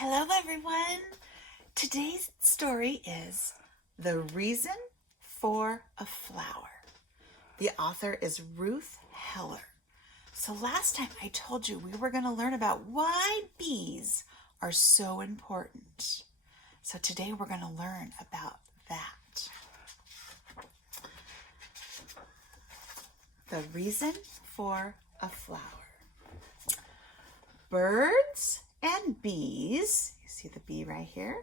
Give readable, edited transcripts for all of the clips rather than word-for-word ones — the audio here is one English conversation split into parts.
Hello, everyone. Today's story is The Reason for a Flower. The author is Ruth Heller. So last time I told you we were going to learn about why bees are so important. So today we're going to learn about that. The reason for a flower. Birds and bees, you see the bee right here,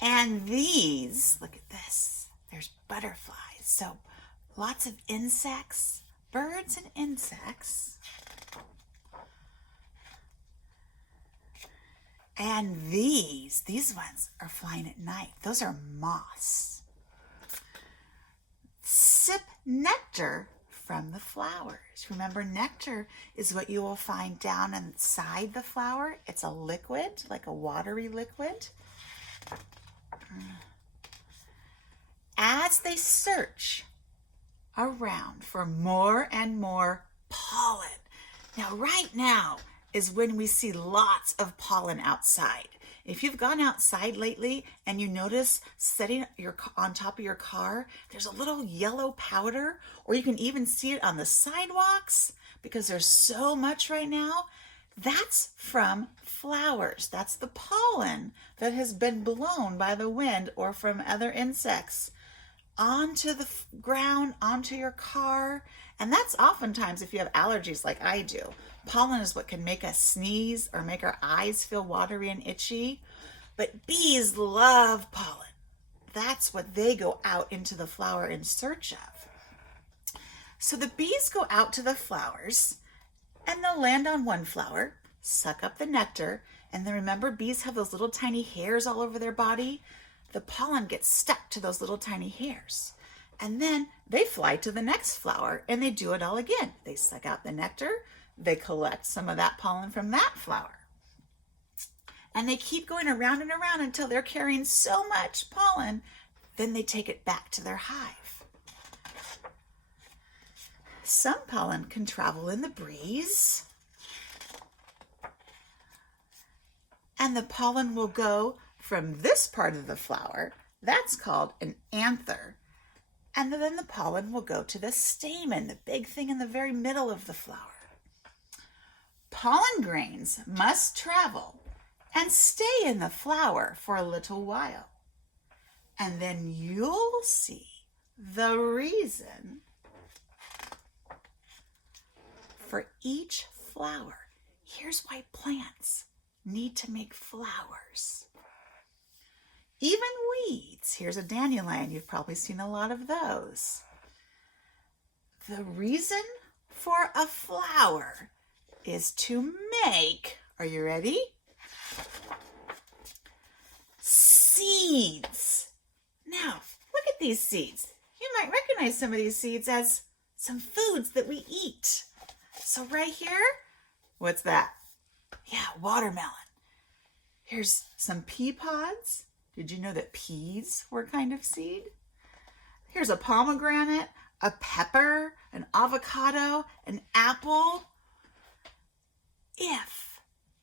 and these, look at this, there's butterflies. So lots of insects, birds and insects. And these ones are flying at night. Those are moths. Sip nectar from the flowers. Remember, nectar is what you will find down inside the flower. It's a liquid, like a watery liquid. As they search around for more and more pollen. Now, right now is when we see lots of pollen outside. If you've gone outside lately and you notice sitting on top of your car, there's a little yellow powder, or you can even see it on the sidewalks because there's so much right now. That's from flowers. That's the pollen that has been blown by the wind or from other insects onto the ground, onto your car. And that's oftentimes if you have allergies like I do. Pollen is what can make us sneeze or make our eyes feel watery and itchy. But bees love pollen. That's what they go out into the flower in search of. So the bees go out to the flowers and they'll land on one flower, suck up the nectar, and then remember, bees have those little tiny hairs all over their body. The pollen gets stuck to those little tiny hairs. And then they fly to the next flower and they do it all again. They suck out the nectar, they collect some of that pollen from that flower. And they keep going around and around until they're carrying so much pollen, then they take it back to their hive. Some pollen can travel in the breeze, and the pollen will go from this part of the flower, that's called an anther, and then the pollen will go to the stamen, the big thing in the very middle of the flower. Pollen grains must travel and stay in the flower for a little while. And then you'll see the reason for each flower. Here's why plants need to make flowers. Even weeds, here's a dandelion, you've probably seen a lot of those. The reason for a flower is to make, are you ready? Seeds. Now, look at these seeds. You might recognize some of these seeds as some foods that we eat. So right here, what's that? Yeah, watermelon. Here's some pea pods. Did you know that peas were a kind of seed? Here's a pomegranate, a pepper, an avocado, an apple. If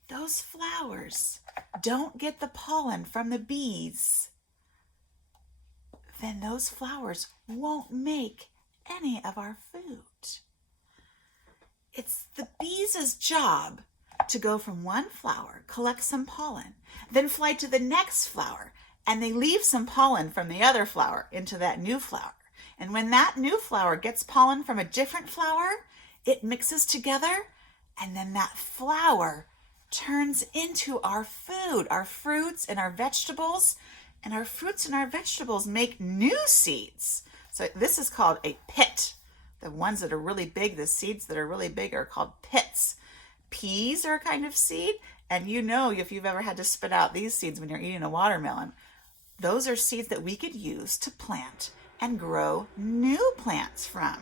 those flowers don't get the pollen from the bees, then those flowers won't make any of our food. It's the bees' job to go from one flower, collect some pollen, then fly to the next flower, and they leave some pollen from the other flower into that new flower. And when that new flower gets pollen from a different flower, it mixes together, and then that flower turns into our food, our fruits and our vegetables. And our fruits and our vegetables make new seeds. So this is called a pit. The ones that are really big, the seeds that are really big are called pits. Peas are a kind of seed. And you know, if you've ever had to spit out these seeds when you're eating a watermelon, those are seeds that we could use to plant and grow new plants from.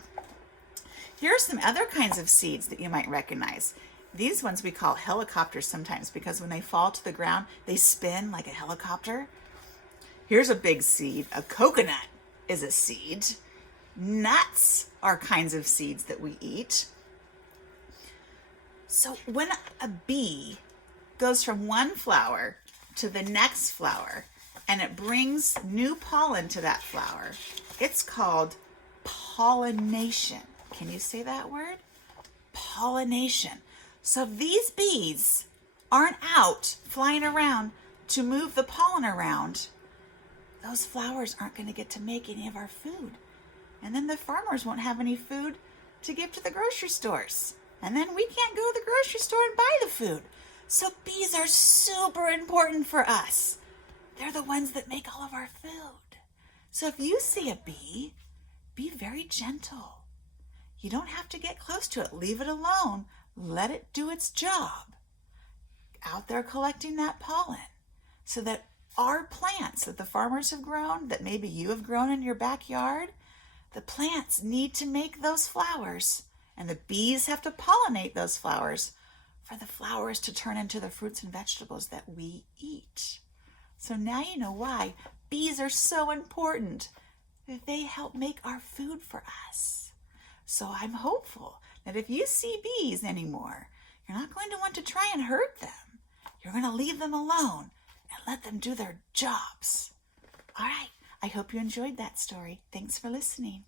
Here are some other kinds of seeds that you might recognize. These ones we call helicopters sometimes because when they fall to the ground, they spin like a helicopter. Here's a big seed. A coconut is a seed. Nuts are kinds of seeds that we eat. So when a bee goes from one flower to the next flower and it brings new pollen to that flower, it's called pollination. Can you say that word? Pollination. So if these bees aren't out flying around to move the pollen around, those flowers aren't going to get to make any of our food. And then the farmers won't have any food to give to the grocery stores. And then we can't go to the grocery store and buy the food. So bees are super important for us. They're the ones that make all of our food. So if you see a bee, be very gentle. You don't have to get close to it. Leave it alone. Let it do its job. Out there collecting that pollen so that our plants that the farmers have grown, that maybe you have grown in your backyard, the plants need to make those flowers, and the bees have to pollinate those flowers for the flowers to turn into the fruits and vegetables that we eat. So now you know why bees are so important. They help make our food for us. So I'm hopeful that if you see bees anymore, you're not going to want to try and hurt them. You're going to leave them alone and let them do their jobs. All right. I hope you enjoyed that story. Thanks for listening.